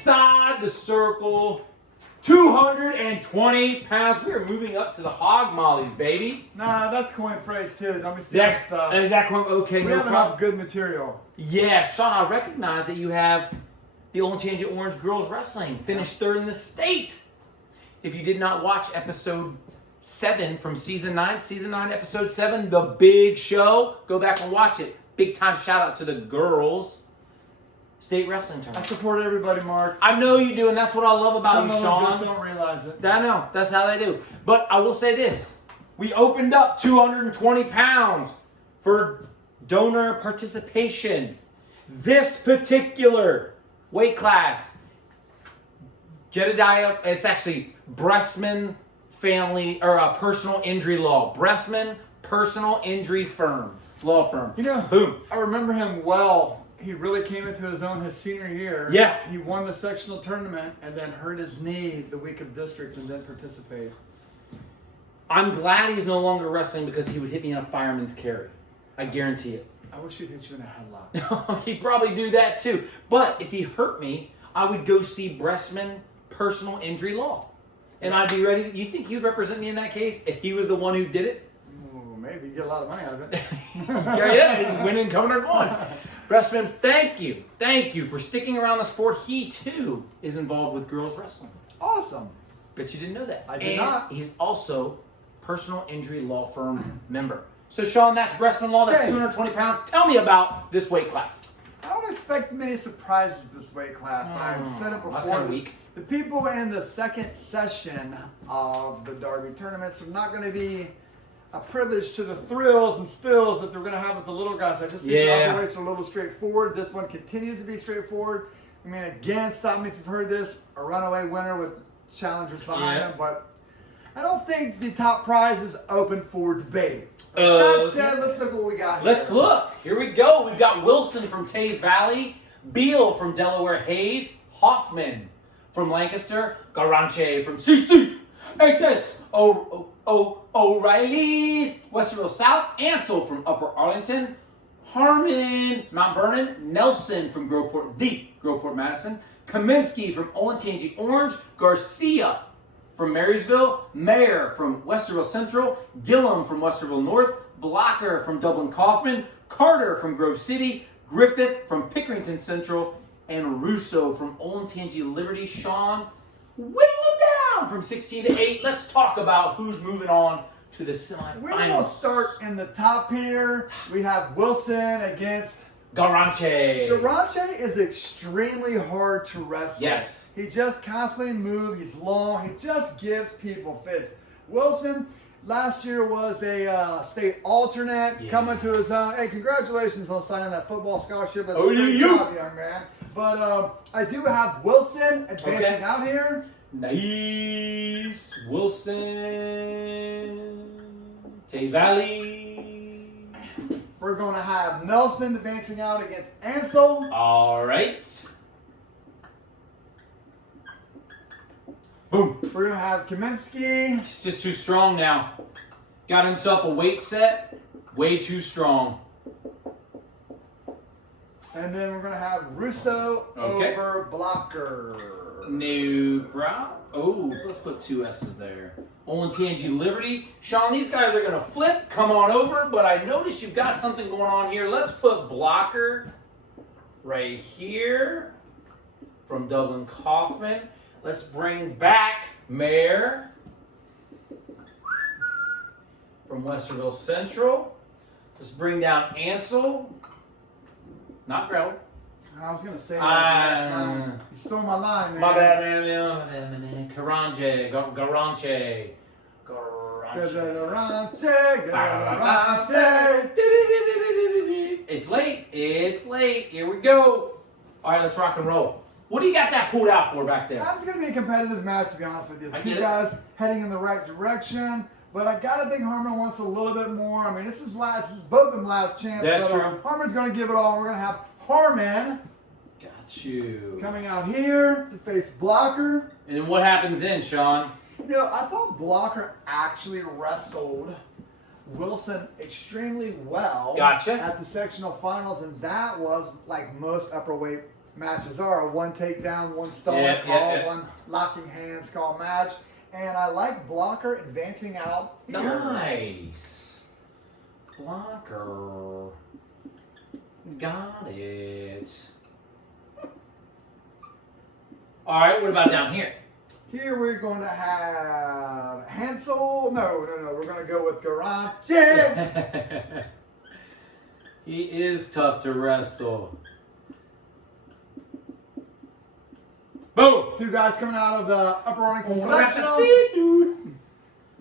inside the circle, 220 pounds. We are moving up to the hog mollies, baby. Nah, that's coin phrase too. Don't be stealing stuff. Is that okay? We No have problem. enough good material. Yes, Sean, I recognize that you have the Olentangy Orange Girls Wrestling. Finished third in the state. If you did not watch episode 7 from season 9, episode 7, the big show, go back and watch it. Big time shout out to the girls state wrestling I tournament. support everybody, Mark. I know you do, and that's what I love about Some you, of them Sean. just don't realize it. I know. That's how they do. But I will say this. We opened up 220 pounds for donor participation. This particular weight class, Jedediah, it's actually Bressman Family, or Personal Injury Law. Bressman Personal Injury Law Firm. You know, Boom. I remember him well. He really came into his own his senior year. Yeah. He won the sectional tournament and then hurt his knee the week of districts and didn't participate. I'm glad he's no longer wrestling because he would hit me in a fireman's carry. I guarantee it. I wish he'd hit you in a headlock. He'd probably do that too. But if he hurt me, I would go see Bressman Personal Injury Law. And I'd be ready. You think he'd represent me in that case if he was the one who did it? Ooh, maybe you get a lot of money out of it. Yeah, he's winning, coming, or going. Bressman, thank you. Thank you for sticking around the sport. He too is involved with girls wrestling. Awesome. Bet you didn't know that. I did and not. He's also Personal Injury Law Firm member. So, Sean, that's Bressman Law. That's Okay. 220 pounds. Tell me about this weight class. I don't expect many surprises this weight class. I've said it before. That's kind of weak. The people in the second session of the Derby tournaments are not going to be a privilege to the thrills and spills that they're going to have with the little guys. I just think the other weights are a little straightforward. This one continues to be straightforward. I mean, again, stop me if you've heard this, a runaway winner with challengers behind him, but I don't think the top prize is open for debate. That said, let's look at what we got here. Let's look. Here we go. We've got Wilson from Tays Valley, Beal from Delaware Hayes, Hoffman from Lancaster, Garanche from CC, HS, O'Reilly, Westerville South, Ansel from Upper Arlington, Harmon, Mount Vernon, Nelson from Groveport, Madison, Kaminsky from Olentangy Orange, Garcia from Marysville, Mayer from Westerville Central, Gillum from Westerville North, Blocker from Dublin Kaufman, Carter from Grove City, Griffith from Pickerington Central, and Russo from Olentangy Liberty. Sean, whittle them down from 16 to 8. Let's talk about who's moving on to the semifinals. We will start in the top here. We have Wilson against Garanche. Garanche is extremely hard to wrestle. Yes. He just constantly moves. He's long. He just gives people fits. Wilson last year was a state alternate coming to his own. Hey, congratulations on signing that football scholarship. That's a great job, young man. But I do have Wilson advancing out here. Nice. Wilson. Tays Valley. We're going to have Nelson advancing out against Ansel. All right. Boom. We're going to have Kaminsky. He's just too strong now. Got himself a weight set. Way too strong. And then we're going to have Russo over Blocker. New crowd. Oh, let's put 2 S's there. Olentangy Liberty. Sean, these guys are going to flip. Come on over. But I noticed you've got something going on here. Let's put Blocker right here from Dublin Kaufman. Let's bring back Mayer from Westerville Central. Let's bring down Ansel. Not Gretel. I was going to say that. You stole my line, man. My bad, man. Garanche. It's late. Here we go. All right, let's rock and roll. What do you got that pulled out for back there? That's going to be a competitive match, to be honest with you. I Two get it. guys heading in the right direction. But I got to think Harmon wants a little bit more. I mean, this is both of them last chance. That's but, true. Harmon's going to give it all. We're going to have Harmon Got you. coming out here to face Blocker. And then what happens then, Sean? You know, I thought Blocker actually wrestled Wilson extremely well Gotcha. at the sectional finals, and that was like most upper weight matches are. A one takedown, one stalling Yeah, call, yeah. one locking hands call match. And I like Blocker advancing out here. Nice. Blocker. Got it. All right, what about down here? Here we're going to have Hansel. No. We're going to go with Garanche. He is tough to wrestle. Boom! Two guys coming out of the Upper Arlington sectional.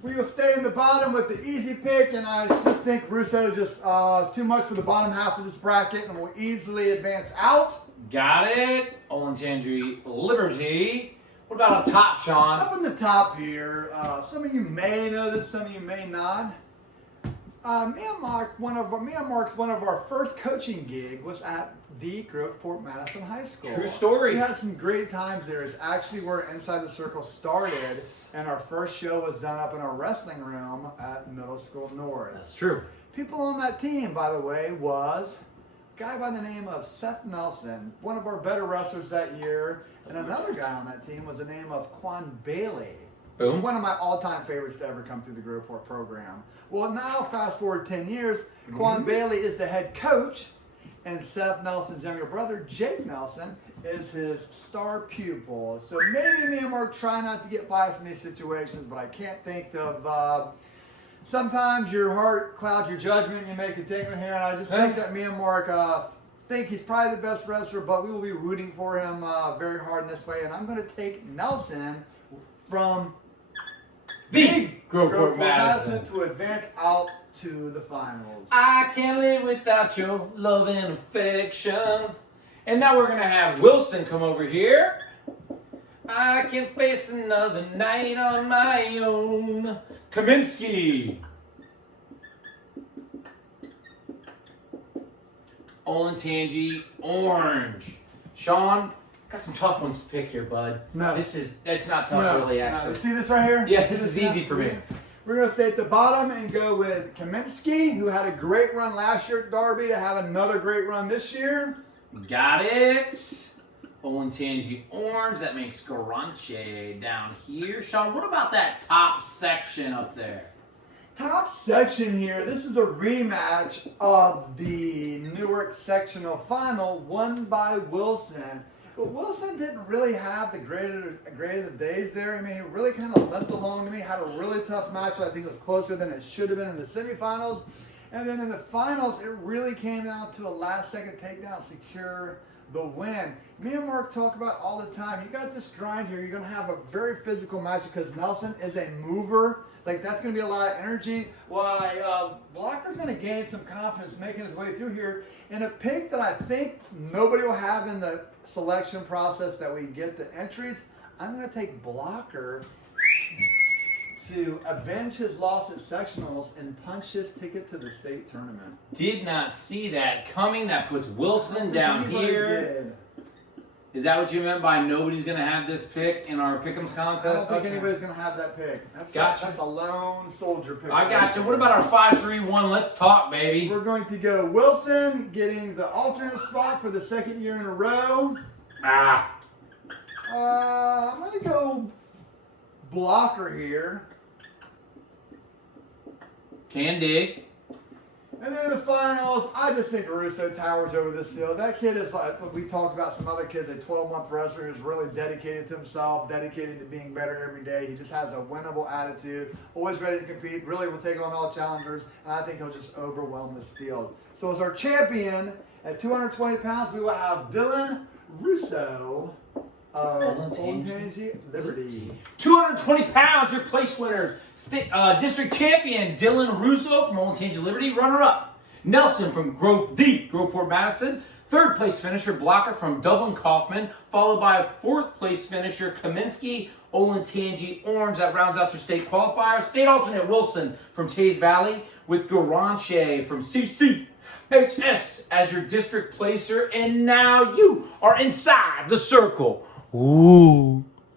We will stay in the bottom with the easy pick, and I just think Russo just is too much for the bottom half of this bracket, and will easily advance out. Got it. Olentangy Liberty. What about up top, Sean? Up in the top here, some of you may know this, some of you may not. Me and Mark's one of our first coaching gig was at the Groveport Madison High School. True story. We had some great times there. It's actually where Inside the Circle started, and our first show was done up in our wrestling room at Middle School North. That's true. People on that team, by the way, was a guy by the name of Seth Nelson, one of our better wrestlers that year, and another guy on that team was the name of Quan Bailey. Boom. One of my all-time favorites to ever come through the Groveport program. Well, now, fast forward 10 years, Quan Bailey is the head coach, and Seth Nelson's younger brother, Jake Nelson, is his star pupil. So maybe me and Mark try not to get biased in these situations, but I can't think of... sometimes your heart clouds your judgment, and you make a statement here, and I just think that me and Mark think he's probably the best wrestler, but we will be rooting for him very hard in this way, and I'm going to take Nelson from... The Groveport Madison. to advance out to the finals. I can't live without your love and affection. And now we're going to have Wilson come over here. I can face another night on my own. Kaminsky. Olentangy Orange. Sean, got some tough ones to pick here, bud. No. It's not tough really, actually. See this right here? Yeah, this is easy for me. We're going to stay at the bottom and go with Kaminsky, who had a great run last year at Derby, to have another great run this year. Got it. Olentangy Orange. That makes Garanche down here. Sean, what about that top section up there? Top section here, this is a rematch of the Newark sectional final won by Wilson. But Wilson didn't really have the greatest of days there. I mean, he really kind of limped along to me, had a really tough match, but I think it was closer than it should have been in the semifinals. And then in the finals, it really came down to a last-second takedown to secure the win. Me and Mark talk about all the time, you got this grind here, you're going to have a very physical match because Nelson is a mover. Like, that's going to be a lot of energy. Why, Blocker's going to gain some confidence making his way through here. And a pick that I think nobody will have in the selection process that we get the entries, I'm going to take Blocker to avenge his loss at sectionals and punch his ticket to the state tournament. Did not see that coming. That puts Wilson down here. Did. Is that what you meant by nobody's going to have this pick in our Pick'ems contest? I don't think anybody's going to have that pick. Gotcha. That's a lone soldier pick. I got you. What about our 5-3-1? Let's talk, baby. We're going to go Wilson, getting the alternate spot for the second year in a row. I'm going to go Blocker here. Can dig. And then in the finals, I just think Russo towers over this field. That kid is like, we talked about some other kids, a 12-month wrestler who's really dedicated to himself, dedicated to being better every day. He just has a winnable attitude, always ready to compete, really will take on all challengers, and I think he'll just overwhelm this field. So as our champion, at 220 pounds, we will have Dylan Russo of Olentangy Liberty. 220 pounds, your place winners. District champion Dylan Russo from Olentangy Liberty. Runner-up Nelson from Groveport Madison. Third place finisher Blocker from Dublin Kaufman. Followed by a fourth place finisher Kaminsky, Olentangy Orange. That rounds out your state qualifier. State alternate Wilson from Tays Valley with Garanche from CCHS as your district placer. And now you are inside the circle. Ooh.